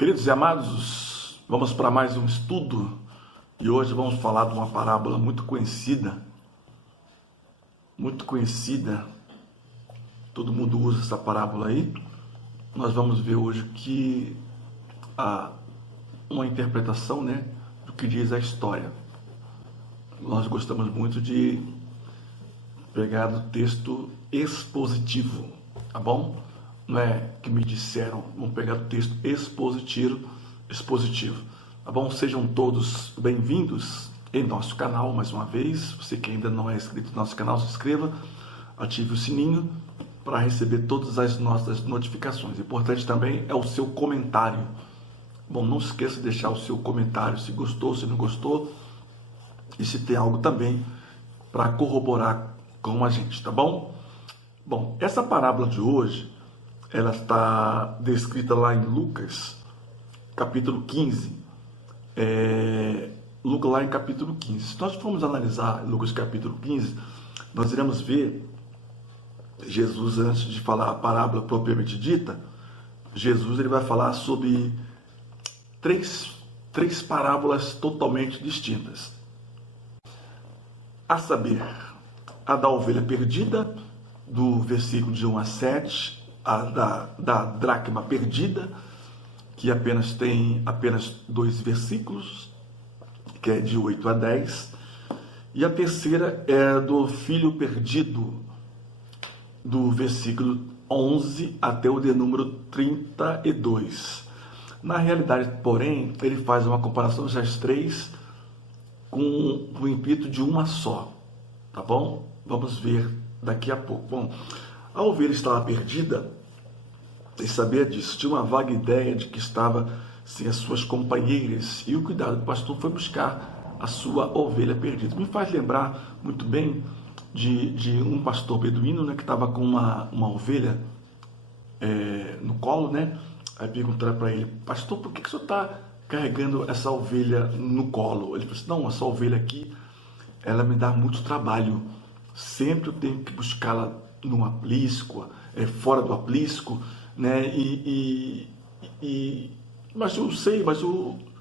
Queridos e amados, vamos para mais um estudo e hoje vamos falar de uma parábola muito conhecida, todo mundo usa essa parábola aí. Nós vamos ver hoje que há uma interpretação, do que diz a história. Nós gostamos muito de pegar do texto expositivo, tá bom? Não é que me disseram, vamos pegar do texto expositivo, tá bom? Sejam todos bem-vindos em nosso canal, mais uma vez. Você que ainda não é inscrito no nosso canal, se inscreva, ative o sininho para receber todas as nossas notificações. Importante também é o seu comentário. Bom, não esqueça de deixar o seu comentário, se gostou, se não gostou, e se tem algo também para corroborar com a gente, tá bom? Bom, essa parábola de hoje, ela está descrita lá em Lucas, capítulo 15. Lucas lá em capítulo 15. Se nós formos analisar Lucas capítulo 15, nós iremos ver Jesus, antes de falar a parábola propriamente dita, Jesus ele vai falar sobre três parábolas totalmente distintas. A saber, a da ovelha perdida, do versículo de 1 a 7, a da dracma perdida, que tem apenas 2 versículos, que é de 8 a 10, e a terceira é do filho perdido, do versículo 11 até o de número 32. Na realidade, porém, ele faz uma comparação das três com o intuito de uma só, tá bom? Vamos ver daqui a pouco. Bom, a ovelha estava perdida e sabia disso. Tinha uma vaga ideia de que estava sem as suas companheiras. E o cuidado do pastor foi buscar a sua ovelha perdida. Me faz lembrar muito bem de um pastor beduíno, que estava com uma ovelha no colo, Aí perguntaram para ele: pastor, por que o senhor está carregando essa ovelha no colo? Ele falou assim: não, essa ovelha aqui, ela me dá muito trabalho. Sempre eu tenho que buscá-la num aprisco, fora do aprisco, mas eu sei,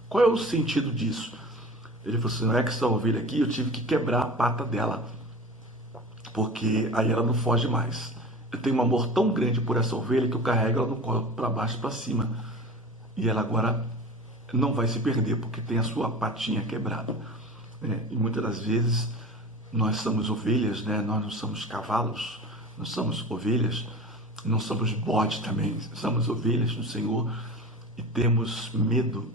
qual é o sentido disso? Ele falou assim: não é que essa ovelha aqui eu tive que quebrar a pata dela, porque aí ela não foge mais. Eu tenho um amor tão grande por essa ovelha que eu carrego ela no colo para baixo e para cima, e ela agora não vai se perder porque tem a sua patinha quebrada. E muitas das vezes nós somos ovelhas, nós não somos cavalos, nós somos ovelhas, não somos bode também, somos ovelhas do Senhor e temos medo,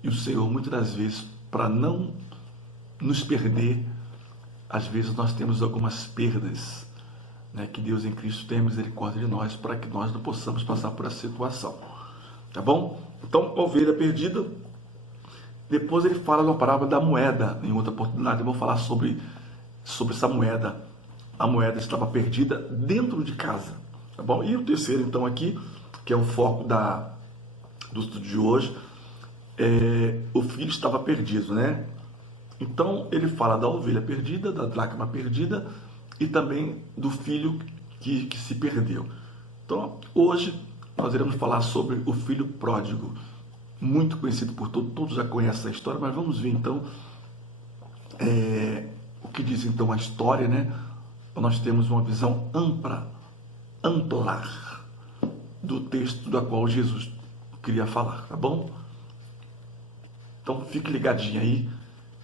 E o Senhor, muitas das vezes, para não nos perder, às vezes nós temos algumas perdas, que Deus em Cristo tenha misericórdia de nós, para que nós não possamos passar por essa situação, tá bom? Então, ovelha perdida. Depois ele fala de uma parábola da moeda. Em outra oportunidade eu vou falar sobre essa moeda. A moeda estava perdida dentro de casa, tá bom? E o terceiro, então, aqui, que é o foco do estudo de hoje, o filho estava perdido, Então, ele fala da ovelha perdida, da dracma perdida e também do filho que se perdeu. Então, hoje nós iremos falar sobre o filho pródigo, muito conhecido por todos já conhecem a história, mas vamos ver então o que diz então a história, Nós temos uma visão amplar do texto da qual Jesus queria falar, tá bom? Então fique ligadinho aí,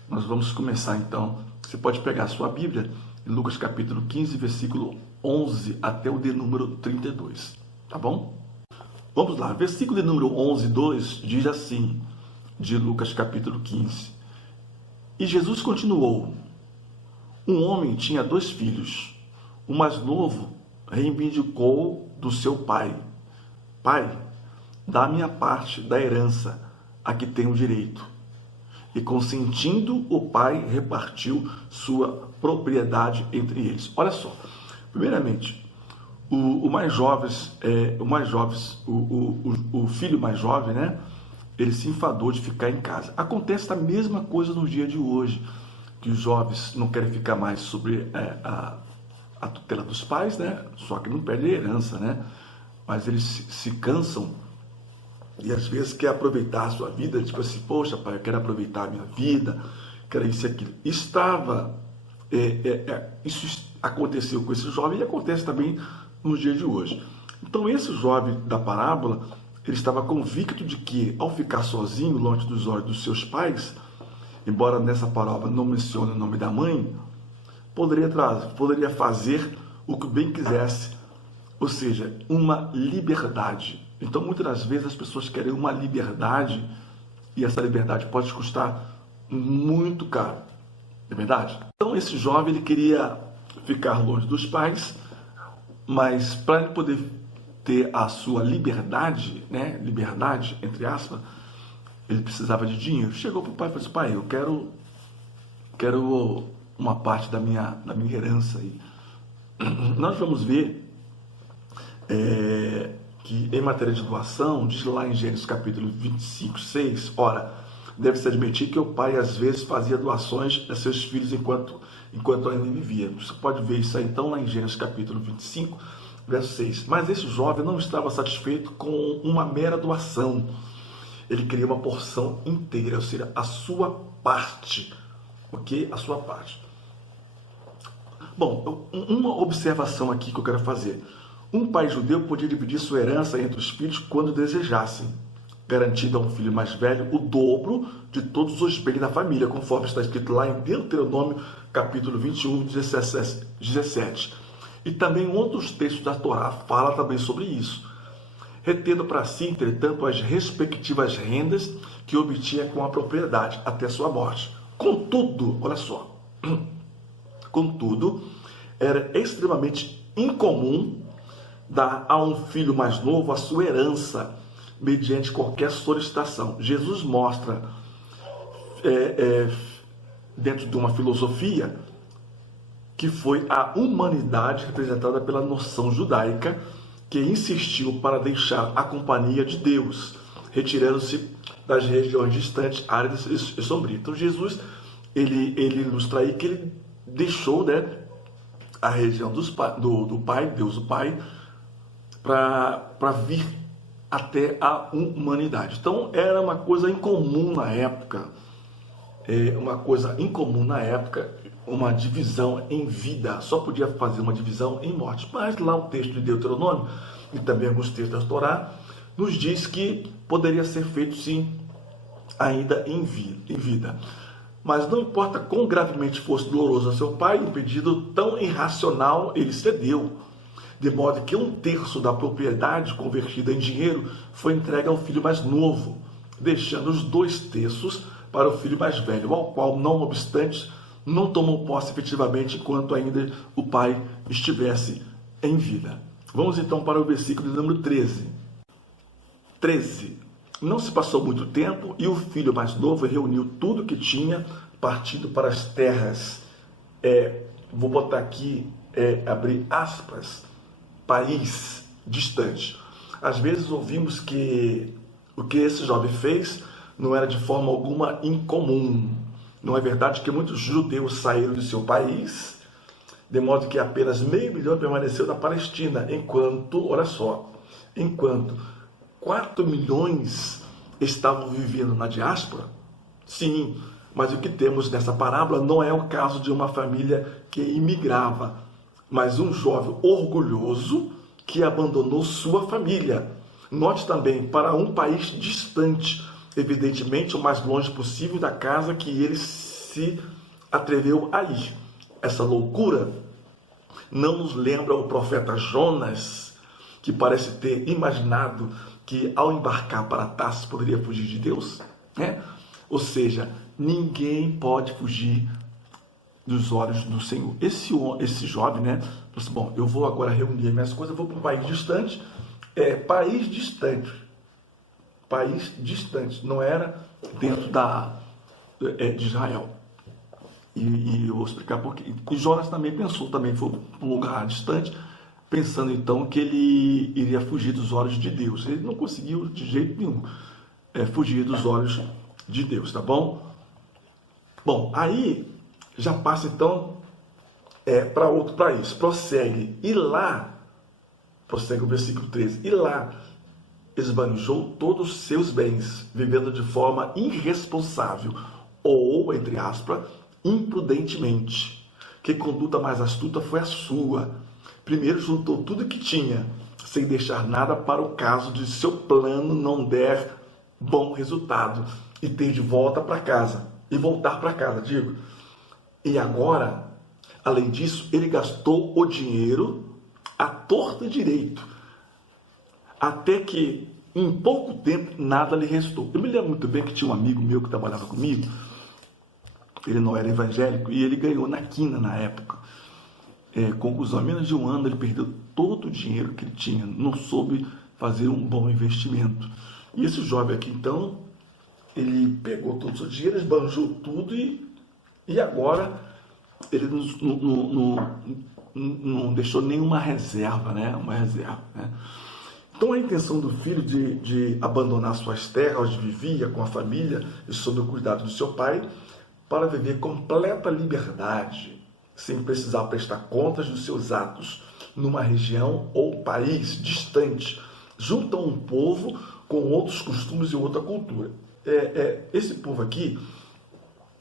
nós vamos começar então. Você pode pegar a sua Bíblia em Lucas capítulo 15, versículo 11 até o de número 32, tá bom? Vamos lá, versículo de número 11, 2, diz assim, de Lucas capítulo 15. E Jesus continuou: um homem tinha 2 filhos. O mais novo reivindicou do seu pai: pai, dá a minha parte da herança a que tenho direito. E consentindo, o pai repartiu sua propriedade entre eles. Olha só, primeiramente, o filho mais jovem, ele se enfadou de ficar em casa. Acontece a mesma coisa no dia de hoje, que os jovens não querem ficar mais sobre a tutela dos pais, só que não perdem a herança, mas eles se cansam e às vezes quer aproveitar a sua vida, tipo assim, poxa, pai, eu quero aproveitar a minha vida, quero isso e aquilo. Isso aconteceu com esse jovem e acontece também nos dias de hoje. Então esse jovem da parábola, ele estava convicto de que ao ficar sozinho, longe dos olhos dos seus pais, embora nessa parábola não mencione o nome da mãe, poderia fazer o que bem quisesse, ou seja, uma liberdade. Então muitas das vezes as pessoas querem uma liberdade e essa liberdade pode custar muito caro, não é verdade? Então esse jovem ele queria ficar longe dos pais, mas para ele poder ter a sua liberdade, né, liberdade entre aspas, ele precisava de dinheiro. Chegou para o pai e falou assim, pai, eu quero uma parte da minha herança aí. Nós vamos ver que em matéria de doação, diz lá em Gênesis capítulo 25, 6, ora, deve-se admitir que o pai às vezes fazia doações a seus filhos enquanto ainda vivia. Você pode ver isso aí então lá em Gênesis capítulo 25, verso 6. Mas esse jovem não estava satisfeito com uma mera doação. Ele queria uma porção inteira, ou seja, a sua parte. Ok? A sua parte. Bom, uma observação aqui que eu quero fazer. Um pai judeu podia dividir sua herança entre os filhos quando desejassem, garantindo a um filho mais velho o dobro de todos os bens da família, conforme está escrito lá em Deuteronômio, capítulo 21, 17. E também outros textos da Torá falam também sobre isso, retendo para si, entretanto, as respectivas rendas que obtinha com a propriedade até sua morte. Contudo, olha só, contudo, era extremamente incomum dar a um filho mais novo a sua herança, mediante qualquer solicitação. Jesus mostra, dentro de uma filosofia, que foi a humanidade representada pela noção judaica, que insistiu para deixar a companhia de Deus, retirando-se das regiões distantes, áridas e sombrias. Então Jesus, ele ilustra aí que ele deixou, né, a região do Pai, Deus o Pai, para vir até a humanidade. Então era uma coisa incomum na época, uma divisão em vida, só podia fazer uma divisão em morte. Mas lá o texto de Deuteronômio, e também alguns textos da Torá, nos diz que poderia ser feito sim, ainda em vida. Mas não importa quão gravemente fosse doloroso a seu pai, um pedido tão irracional, ele cedeu, de modo que 1/3 da propriedade convertida em dinheiro foi entregue ao filho mais novo, deixando os 2/3 para o filho mais velho, ao qual, não obstante, não tomou posse efetivamente enquanto ainda o pai estivesse em vida. Vamos então para o versículo de número 13. 13. Não se passou muito tempo e o filho mais novo reuniu tudo que tinha, partindo para as terras. Vou botar aqui, abrir aspas, país distante. Às vezes ouvimos que o que esse jovem fez não era de forma alguma incomum. Não é verdade que muitos judeus saíram de seu país, de modo que apenas 500 mil permaneceu na Palestina, enquanto 4 milhões estavam vivendo na diáspora? Sim, mas o que temos nessa parábola não é o caso de uma família que imigrava, mas um jovem orgulhoso que abandonou sua família. Note também, para um país distante, evidentemente o mais longe possível da casa que ele se atreveu a ir. Essa loucura não nos lembra o profeta Jonas, que parece ter imaginado que ao embarcar para Tarsis poderia fugir de Deus? Ou seja, ninguém pode fugir dos olhos do Senhor. Esse jovem, né? Bom, eu vou agora reunir minhas coisas, vou para um país distante. País distante, não era dentro de Israel. E eu vou explicar por quê. E Jonas também pensou, também foi para um lugar distante, pensando então que ele iria fugir dos olhos de Deus. Ele não conseguiu de jeito nenhum fugir dos olhos de Deus, tá bom? Bom, aí já passa então para outro país, prossegue o versículo 13, e lá esbanjou todos os seus bens, vivendo de forma irresponsável, ou, entre aspas, imprudentemente. Que conduta mais astuta foi a sua? Primeiro juntou tudo que tinha, sem deixar nada para o caso de seu plano não der bom resultado e ter de volta para casa, e voltar para casa, digo. E agora, além disso, ele gastou o dinheiro à torta e direito, até que em pouco tempo nada lhe restou. Eu me lembro muito bem que tinha um amigo meu que trabalhava comigo, ele não era evangélico, e ele ganhou na quina na época. Conclusão, em menos de um ano ele perdeu todo o dinheiro que ele tinha, não soube fazer um bom investimento. E esse jovem aqui, então, ele pegou todo o seu dinheiro, esbanjou tudo e agora ele não deixou nenhuma reserva, né? Uma reserva, né? Então a intenção do filho de abandonar suas terras onde vivia com a família e sob o cuidado do seu pai para viver completa liberdade, sem precisar prestar contas dos seus atos numa região ou país distante, junto a um povo com outros costumes e outra cultura. Esse povo aqui,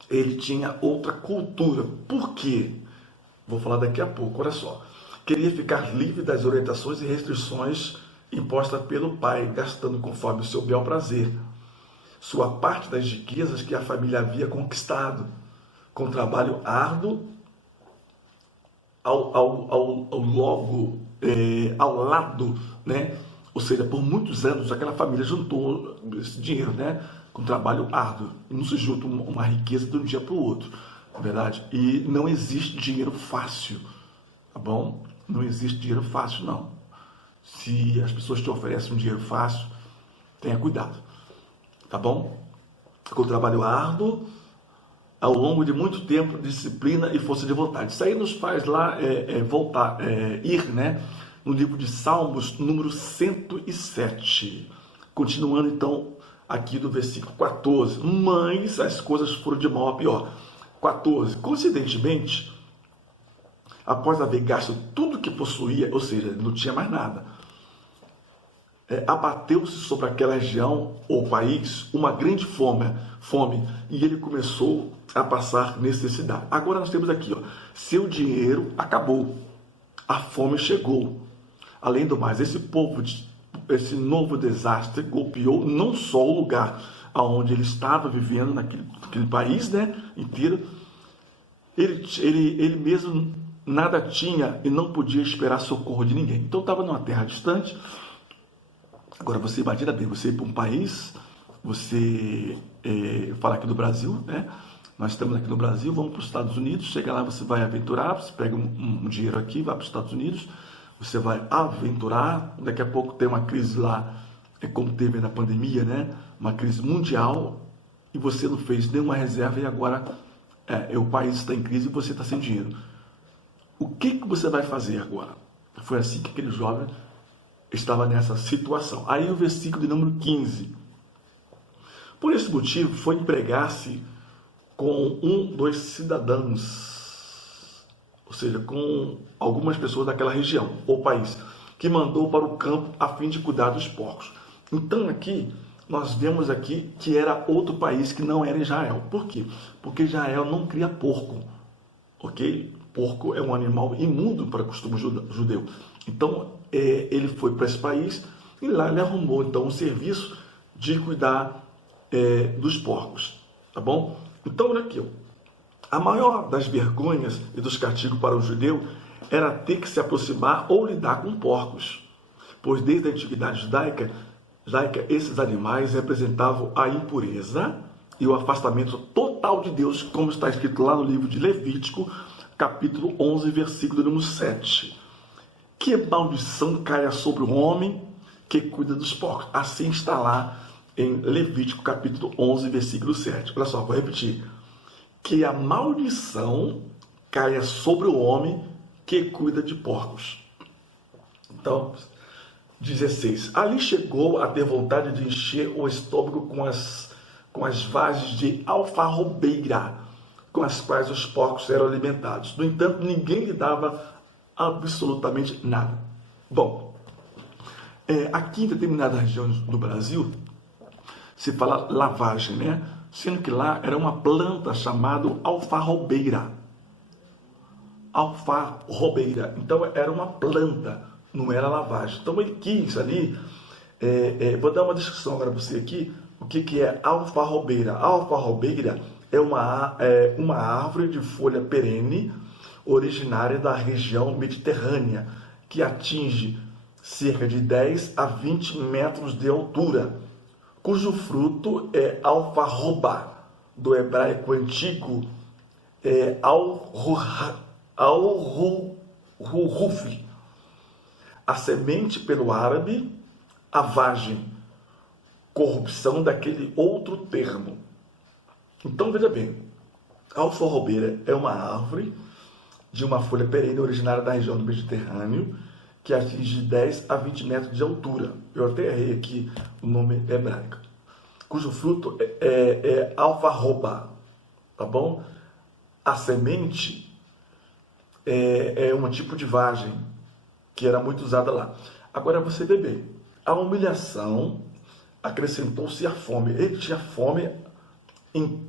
ele tinha outra cultura. Por quê? Vou falar daqui a pouco, olha só. Queria ficar livre das orientações e restrições impostas pelo pai, gastando conforme o seu bel prazer sua parte das riquezas que a família havia conquistado, com trabalho árduo ao lado, né? Ou seja, por muitos anos aquela família juntou esse dinheiro, né? Com trabalho árduo. E não se junta uma riqueza de um dia para o outro, na verdade. E não existe dinheiro fácil, tá bom? Não existe dinheiro fácil, não. Se as pessoas te oferecem um dinheiro fácil, tenha cuidado, tá bom? Com trabalho árduo, ao longo de muito tempo, disciplina e força de vontade. Isso aí nos faz lá ir, né? No livro de Salmos, número 107. Continuando, então, aqui do versículo 14. Mas as coisas foram de mal a pior. 14. Coincidentemente, após haver gasto tudo que possuía, ou seja, não tinha mais nada, abateu-se sobre aquela região ou país uma grande fome, e ele começou a passar necessidade. Agora nós temos aqui, seu dinheiro acabou, a fome chegou. Além do mais, esse novo desastre golpeou não só o lugar onde ele estava vivendo, naquele país, né, inteiro. Ele mesmo nada tinha e não podia esperar socorro de ninguém. Então estava numa terra distante. Agora você imagina bem, você ir para um país, você fala aqui do Brasil, né? Nós estamos aqui no Brasil, vamos para os Estados Unidos, chega lá, você vai aventurar, você pega um dinheiro aqui, vai para os Estados Unidos, você vai aventurar, daqui a pouco tem uma crise lá, como teve na pandemia, né? Uma crise mundial, e você não fez nenhuma reserva e agora o país está em crise e você está sem dinheiro. O que você vai fazer agora? Foi assim que aquele jovem estava nessa situação. Aí o versículo de número 15. Por esse motivo, foi empregar-se com dos cidadãos, ou seja, com algumas pessoas daquela região ou país, que mandou para o campo a fim de cuidar dos porcos. Então aqui, nós vemos aqui que era outro país que não era Israel. Por quê? Porque Israel não cria porco, ok? Porco é um animal imundo para o costume judeu. Então, ele foi para esse país e lá ele arrumou, então, um serviço de cuidar dos porcos, tá bom? Então, olha aqui, a maior das vergonhas e dos castigos para o judeu era ter que se aproximar ou lidar com porcos, pois desde a antiguidade judaica, esses animais representavam a impureza e o afastamento total de Deus, como está escrito lá no livro de Levítico, capítulo 11, versículo número 7. Que maldição caia sobre o homem que cuida dos porcos. Assim está lá em Levítico, capítulo 11, versículo 7. Olha só, vou repetir. Que a maldição caia sobre o homem que cuida de porcos. Então, 16. Ali chegou a ter vontade de encher o estômago com as vagens de alfarrobeira, com as quais os porcos eram alimentados. No entanto, ninguém lhe dava absolutamente nada. Bom, Aqui em determinadas regiões do Brasil, se fala lavagem, né? Sendo que lá era uma planta chamada alfarrobeira. Alfarrobeira. Então era uma planta, não era lavagem. Então ele quis ali, vou dar uma descrição agora para você aqui, o que é alfarrobeira. A alfarrobeira é uma árvore de folha perene, originária da região mediterrânea, que atinge cerca de 10 a 20 metros de altura, cujo fruto é alfarroba, do hebraico antigo al-ruf, a semente pelo árabe, a vagem, corrupção daquele outro termo. Então veja bem, a alfarrobeira é uma árvore de uma folha perene originária da região do Mediterrâneo, que atinge 10 a 20 metros de altura. Eu até errei aqui o nome hebraico. Cujo fruto é alfarroba, tá bom? A semente é um tipo de vagem que era muito usada lá. Agora você vê bem, a humilhação acrescentou-se a fome. Ele tinha fome em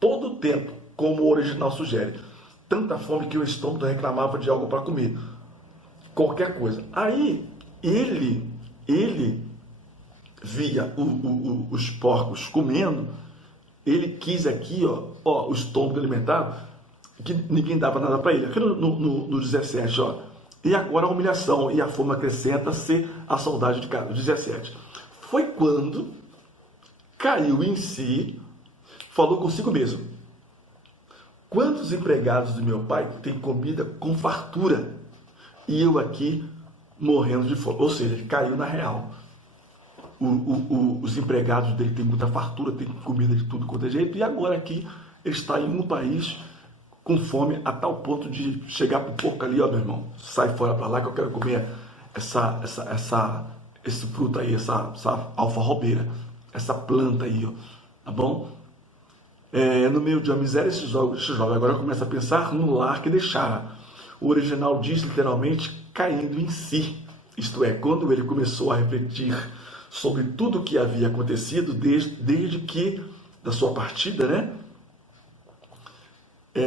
todo o tempo, como o original sugere. Tanta fome que o estômago reclamava de algo para comer. Qualquer coisa. Aí ele via os porcos comendo, ele quis aqui, o estômago alimentado, que ninguém dava nada para ele. Aqui no 17, e agora a humilhação e a fome acrescenta-se a saudade de casa. 17. Foi quando caiu em si, falou consigo mesmo: quantos empregados do meu pai têm comida com fartura e eu aqui morrendo de fome? Ou seja, ele caiu na real. Os empregados dele têm muita fartura, têm comida de tudo quanto é jeito, e agora aqui ele está em um país com fome a tal ponto de chegar pro porco ali: meu irmão, sai fora para lá que eu quero comer esse fruto aí, essa alfarrobeira, essa planta aí, tá bom? No meio de uma miséria, esse jovem agora começa a pensar no lar que deixara. O original diz literalmente caindo em si, isto é, quando ele começou a refletir sobre tudo o que havia acontecido desde que, da sua partida, né?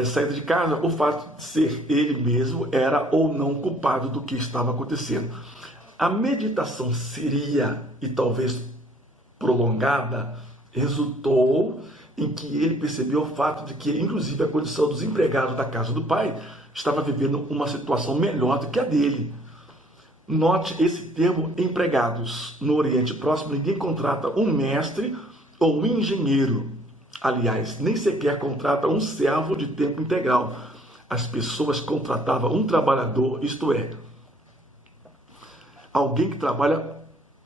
Saída de casa, o fato de ser ele mesmo era ou não culpado do que estava acontecendo. A meditação seria, e talvez prolongada, resultou em que ele percebeu o fato de que, inclusive, a condição dos empregados da casa do pai estava vivendo uma situação melhor do que a dele. Note esse termo empregados. No Oriente Próximo, ninguém contrata um mestre ou um engenheiro. Aliás, nem sequer contrata um servo de tempo integral. As pessoas contratavam um trabalhador, isto é, alguém que trabalha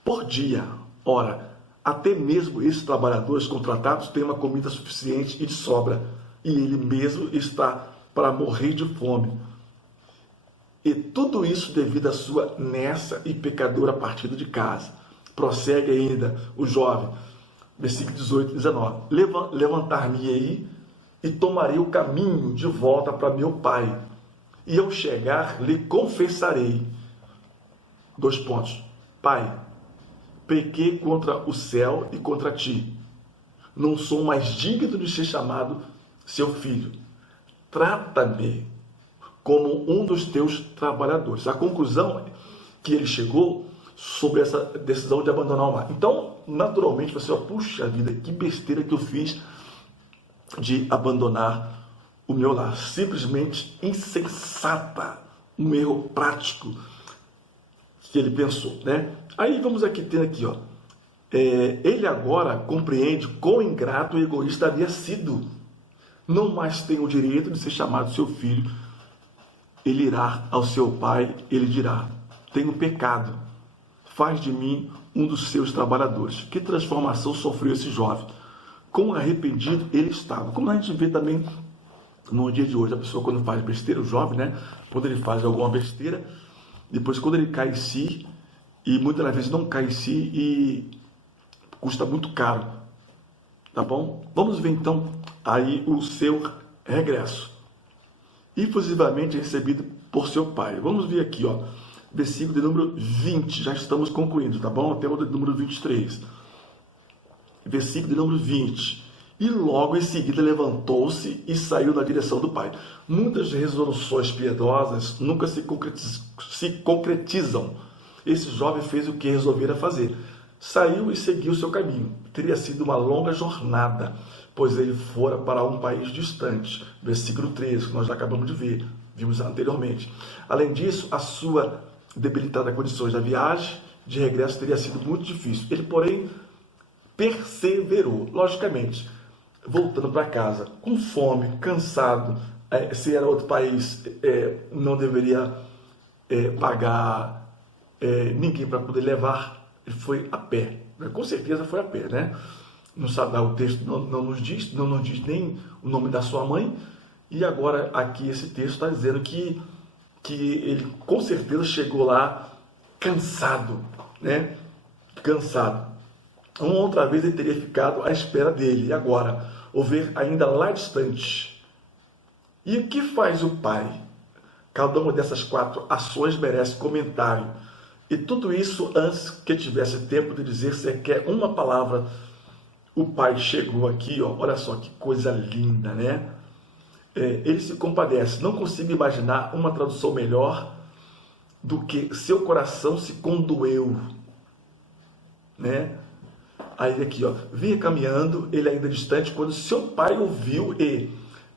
por dia. Ora, até mesmo esses trabalhadores contratados têm uma comida suficiente e de sobra, e ele mesmo está para morrer de fome. E tudo isso devido à sua nessa e pecadora partida de casa. Prossegue ainda o jovem, versículo 18 e 19. Levantar-me-ei e tomarei o caminho de volta para meu pai. E ao chegar, lhe confessarei. 2 pontos. Pai, pequei contra o céu e contra ti. Não sou mais digno de ser chamado seu filho. Trata-me como um dos teus trabalhadores. A conclusão que ele chegou sobre essa decisão de abandonar o mar. Então, naturalmente, você, puxa vida, que besteira que eu fiz de abandonar o meu lar. Simplesmente insensata. Um erro prático que ele pensou, né? Aí vamos aqui ter aqui, ele agora compreende quão ingrato e egoísta havia sido. Não mais tem o direito de ser chamado seu filho. Ele irá ao seu pai, ele dirá: tenho pecado, faz de mim um dos seus trabalhadores. Que transformação sofreu esse jovem? Quão arrependido ele estava. Como a gente vê também no dia de hoje, a pessoa quando faz besteira, o jovem, né? Quando ele faz alguma besteira, depois quando ele cai em si, e muitas vezes não cai em si e custa muito caro, tá bom? Vamos ver então aí o seu regresso. Efusivamente recebido por seu pai. Vamos ver aqui, versículo de número 20, já estamos concluindo, tá bom? Até o de número 23. Versículo de número 20. E logo em seguida levantou-se e saiu na direção do pai. Muitas resoluções piedosas nunca se concretizam. Esse jovem fez o que resolvera fazer. Saiu e seguiu o seu caminho. Teria sido uma longa jornada, pois ele fora para um país distante. Versículo 13, que nós já acabamos de ver, vimos anteriormente. Além disso, a sua debilitada condições da viagem de regresso teria sido muito difícil. Ele, porém, perseverou. Logicamente, voltando para casa, com fome, cansado, se era outro país, não deveria pagar ninguém para poder levar. Ele foi a pé, com certeza foi a pé, né? Não sabe, o texto não nos diz nem o nome da sua mãe, e agora aqui esse texto está dizendo que ele com certeza chegou lá cansado, né? Cansado. Uma outra vez ele teria ficado à espera dele, e agora, o ver ainda lá distante. E o que faz o pai? Cada uma dessas 4 ações merece comentário. E tudo isso antes que tivesse tempo de dizer sequer uma palavra. O pai chegou aqui, ó, olha só que coisa linda, né? Ele se compadece. Não consigo imaginar uma tradução melhor do que seu coração se condoeu, né? Aí aqui, ó, vinha caminhando, ele ainda distante, quando seu pai o viu e,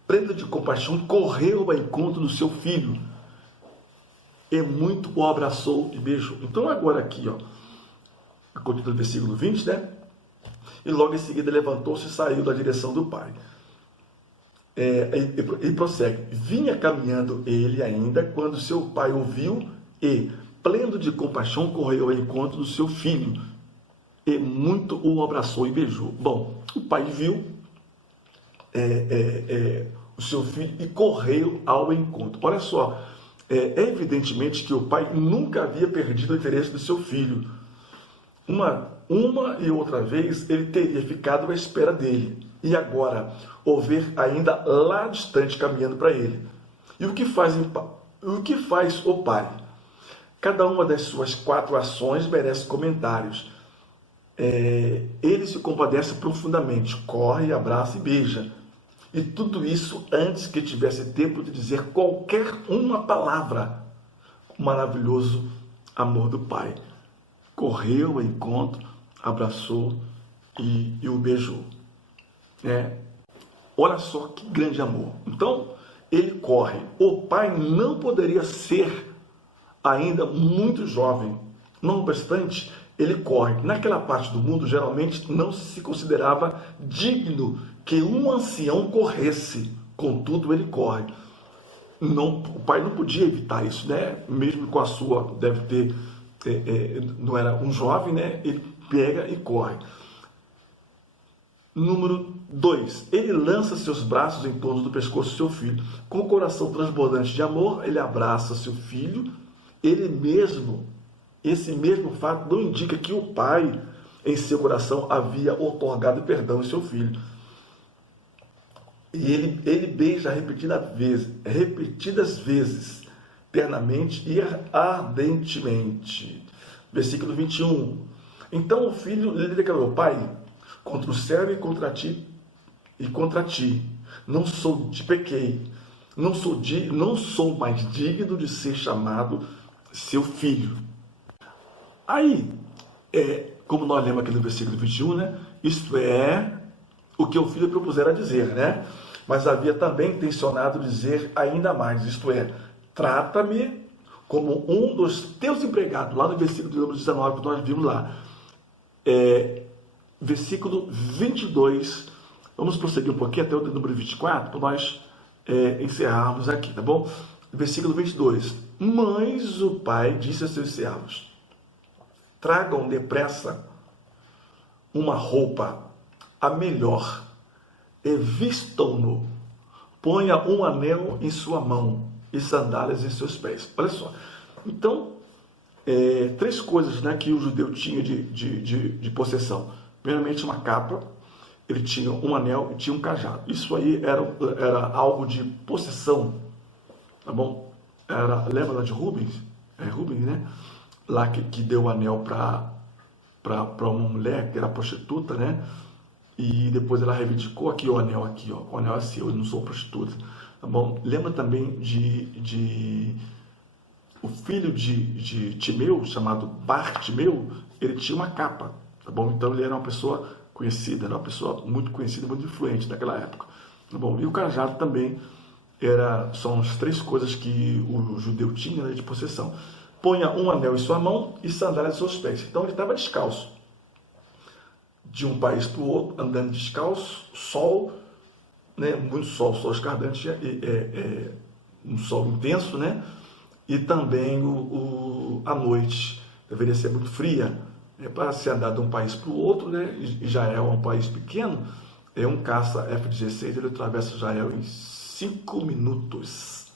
pleno de compaixão, correu ao encontro do seu filho. E muito o abraçou e beijou. Então agora aqui, ó, continua o versículo 20, né? E logo em seguida levantou-se e saiu da direção do pai. E prossegue. Vinha caminhando ele ainda, quando seu pai o viu e, pleno de compaixão, correu ao encontro do seu filho. E muito o abraçou e beijou. Bom, o pai viu o seu filho e correu ao encontro. Olha só, evidentemente que o pai nunca havia perdido o interesse do seu filho. Uma e outra vez ele teria ficado à espera dele. E agora, o ver ainda lá distante caminhando para ele. E o que faz o pai? Cada uma das suas 4 ações merece comentários. Ele se compadece profundamente, corre, abraça e beija. E tudo isso antes que tivesse tempo de dizer qualquer uma palavra. O maravilhoso amor do pai. Correu ao encontro, abraçou e o beijou. Olha só que grande amor. Então, ele corre. O pai não poderia ser ainda muito jovem. Não obstante, ele corre. Naquela parte do mundo, geralmente, não se considerava digno que um ancião corresse. Contudo, ele corre. Não, o pai não podia evitar isso, né? Mesmo com a sua, deve ter, não era um jovem, né? Ele pega e corre. Número 2. Ele lança seus braços em torno do pescoço do seu filho. Com o coração transbordante de amor, ele abraça seu filho. Esse mesmo fato não indica que o pai, em seu coração, havia otorgado perdão em seu filho. E ele beija repetidas vezes, ternamente e ardentemente. Versículo 21. Então o filho lhe declarou: Pai, contra o céu e contra ti, não pequei, não sou mais digno de ser chamado seu filho. Aí, como nós lemos aqui no versículo 21, né? Isto é o que o filho propusera dizer, né? Mas havia também intencionado dizer ainda mais, isto é, trata-me como um dos teus empregados, lá no versículo de número 19 que nós vimos lá. Versículo 22, vamos prosseguir um pouquinho até o número 24, para nós encerrarmos aqui, tá bom? Versículo 22, mas o pai disse a seus servos: tragam depressa uma roupa, a melhor, e vistam-no, ponha um anel em sua mão e sandálias em seus pés. Olha só, então, 3 coisas, né, que o judeu tinha de possessão. Primeiramente, uma capa, ele tinha um anel e tinha um cajado. Isso aí era algo de possessão, tá bom? Lembra lá de Rubens? Rubem, né? Lá que deu o anel para uma mulher que era prostituta, né? E depois ela reivindicou aqui o anel, o anel é seu, eu não sou prostituta, tá bom? Lembra também o filho de Timeu, chamado Bartimeu, ele tinha uma capa, tá bom? Então ele era uma pessoa conhecida, era uma pessoa muito conhecida, muito influente naquela época, tá bom? E o cajado também são as 3 coisas que o judeu tinha, né, de possessão. Ponha um anel em sua mão e sandálias em seus pés. Então ele estava descalço, de um país para o outro, andando descalço, sol, né, muito sol escaldante, um sol intenso, né, e também a noite deveria ser muito fria, para se andar de um país para o outro, né, Israel é um país pequeno, um caça F-16, ele atravessa Israel em 5 minutos.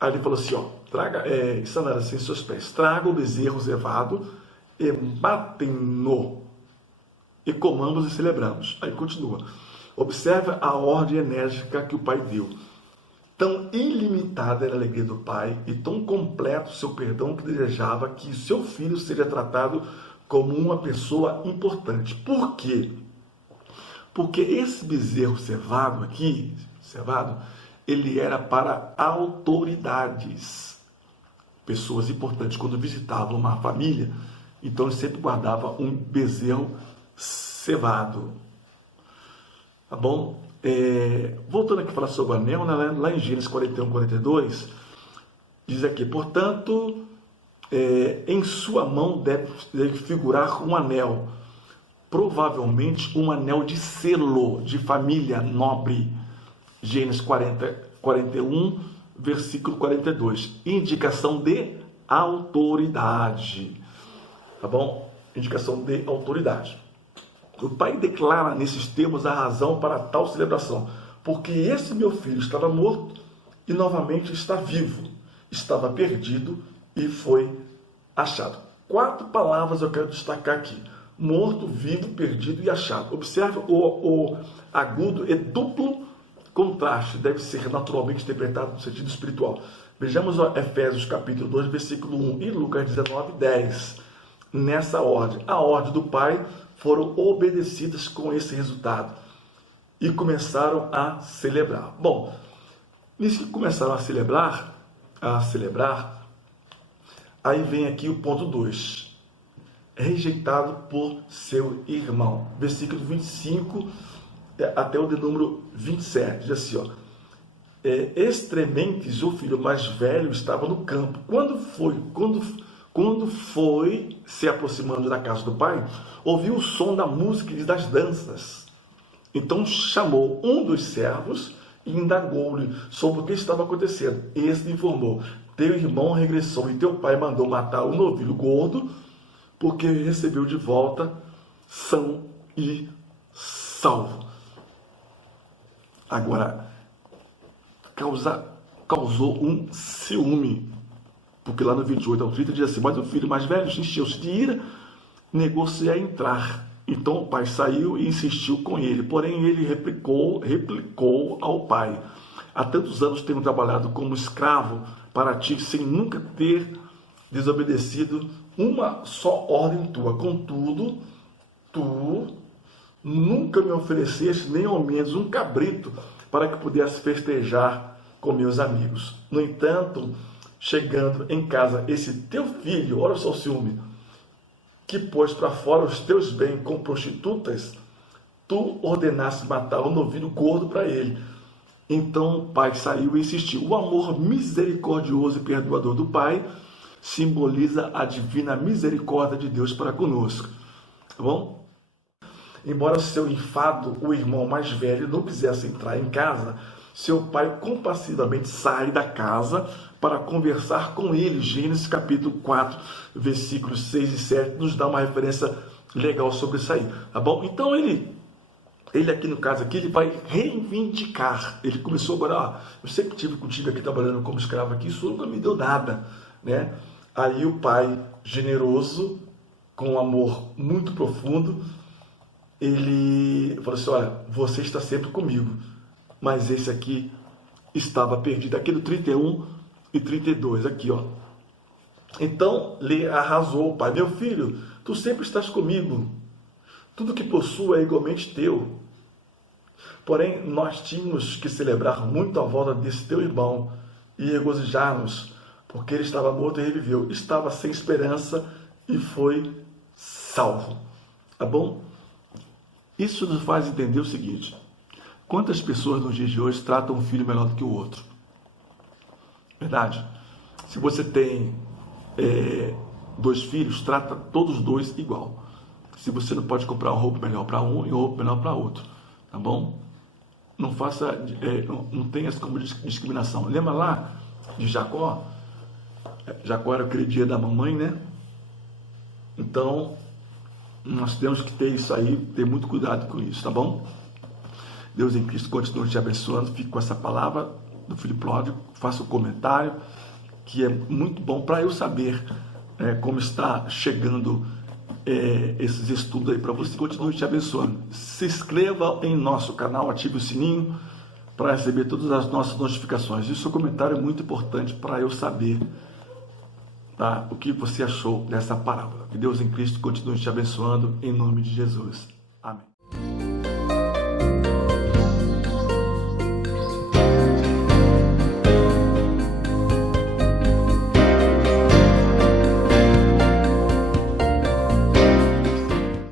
Aí ele falou assim, traga, sandálias em seus pés, traga o bezerro cevado e matem-no, e comamos e celebramos. Aí continua. Observe a ordem enérgica que o pai deu. Tão ilimitada era a alegria do pai e tão completo o seu perdão que desejava que seu filho seja tratado como uma pessoa importante. Por quê? Porque esse bezerro cevado aqui, ele era para autoridades, pessoas importantes. Quando visitavam uma família, então ele sempre guardava um bezerro cevado, tá bom? Voltando aqui a falar sobre o anel, né? Lá em Gênesis 41, 42, diz aqui, portanto, em sua mão deve figurar um anel, provavelmente um anel de selo, de família nobre. Gênesis 41, versículo 42, indicação de autoridade, tá bom? Indicação de autoridade. O pai declara nesses termos a razão para tal celebração, porque esse meu filho estava morto e novamente está vivo, estava perdido e foi achado. 4 palavras eu quero destacar aqui: morto, vivo, perdido e achado. Observe o agudo e duplo contraste, deve ser naturalmente interpretado no sentido espiritual. Vejamos Efésios capítulo 2, versículo 1 e Lucas 19, 10. Nessa ordem, a ordem do pai, foram obedecidas com esse resultado e começaram a celebrar. Bom, nisso que começaram a celebrar, aí vem aqui o ponto 2. Rejeitado por seu irmão. Versículo 25 até o de número 27. Diz assim, Extrementes, o filho mais velho, estava no campo. Quando foi se aproximando da casa do pai, ouviu o som da música e das danças. Então chamou um dos servos e indagou-lhe sobre o que estava acontecendo. Este informou: teu irmão regressou e teu pai mandou matar o novilho gordo, porque recebeu de volta são e salvo. Agora, causou um ciúme, porque lá no 28 ao 30 diz assim: mas o filho mais velho encheu-se de ira, negou-se a entrar. Então o pai saiu e insistiu com ele, porém ele replicou ao pai: há tantos anos tenho trabalhado como escravo para ti, sem nunca ter desobedecido uma só ordem tua. Contudo, tu nunca me ofereceste nem ao menos um cabrito para que pudesse festejar com meus amigos. No entanto, chegando em casa esse teu filho, olha só o ciúme, que pôs para fora os teus bens com prostitutas, tu ordenaste matar o novilho gordo para ele. Então o pai saiu e insistiu. O amor misericordioso e perdoador do pai simboliza a divina misericórdia de Deus para conosco. Tá bom? Embora seu enfado, o irmão mais velho, não quisesse entrar em casa, seu pai compassivamente sai da casa para conversar com ele. Gênesis capítulo 4, versículos 6 e 7 nos dá uma referência legal sobre isso aí, tá bom? Então ele aqui no caso aqui, ele vai reivindicar. Ele começou agora, eu sempre estive contigo aqui trabalhando como escravo aqui, isso nunca me deu nada, né? Aí o pai, generoso, com um amor muito profundo, ele falou assim: olha, você está sempre comigo, mas esse aqui estava perdido. Aqui no 31 e 32, aqui, ó. Então lhe arrasou o pai: meu filho, tu sempre estás comigo, tudo que possuo é igualmente teu. Porém, nós tínhamos que celebrar muito a volta desse teu irmão e regozijar-nos, porque ele estava morto e reviveu, estava sem esperança e foi salvo. Tá bom? Isso nos faz entender o seguinte: quantas pessoas nos dias de hoje tratam um filho melhor do que o outro? Verdade? Se você tem 2 filhos, trata todos os 2 igual. Se você não pode comprar uma roupa melhor para um e uma roupa melhor para outro, tá bom? Não faça, não tenha essa como discriminação. Lembra lá de Jacó? Jacó era o queridinho da mamãe, né? Então, nós temos que ter isso aí, ter muito cuidado com isso, tá bom? Deus em Cristo continue te abençoando. Fique com essa palavra do filho pródigo. Faça um comentário, que é muito bom para eu saber como está chegando esses estudos aí para você. Continue te abençoando. Se inscreva em nosso canal, ative o sininho para receber todas as nossas notificações. E o seu comentário é muito importante para eu saber, tá, o que você achou dessa parábola. Que Deus em Cristo continue te abençoando em nome de Jesus. Amém.